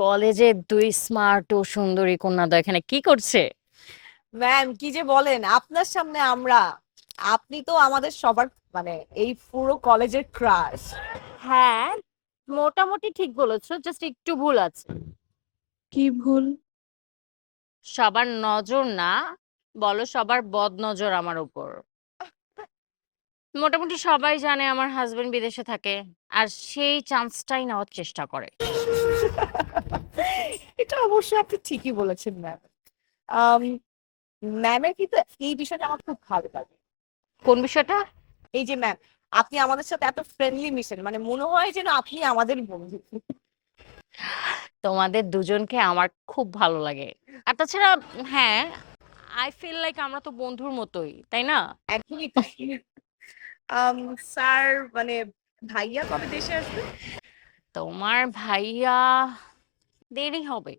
কলেজে দুই স্মার্ট ও সুন্দরী কন্যাদ্বয় এখানে কি করছে? ম্যাম কি যে বলেন আপনার সামনে আমরা আপনি তো আমাদের সবার মানে এই পুরো কলেজের ক্রাশ। হ্যাঁ, মোটামুটি ঠিক বলেছো। জাস্ট একটু ভুল আছে। কি ভুল? সবার নজর না, বলো সবার বদনজর আমার উপর। মোটামুটি সবাই জানে আমার হাসব্যান্ড বিদেশে থাকে। আর সেই চান্সটাই নেওয়ার চেষ্টা করে। এটা অবশ্যই আপনি ঠিকই বলেছেন ম্যাম। আম ম্যামের কিন্তু এই বিষয়টা আমার খুব ভালো লাগে। কোন বিষয়টা? এই যে ম্যাম আপনি আমাদের সাথে এত ফ্রেন্ডলি মিশেন মানে মনে হয় যেন আপনি আমাদের বন্ধু। তোমাদের দুজনকে আমার খুব ভালো লাগে। আর তাছাড়া হ্যাঁ, আই ফিল লাইক আমরা তো বন্ধুর মতোই, তাই না? একদমই তাই। আম স্যার মানে ভাইয়া কবে দেশে আসবে? তোমার ভাইয়া দেরি হবে।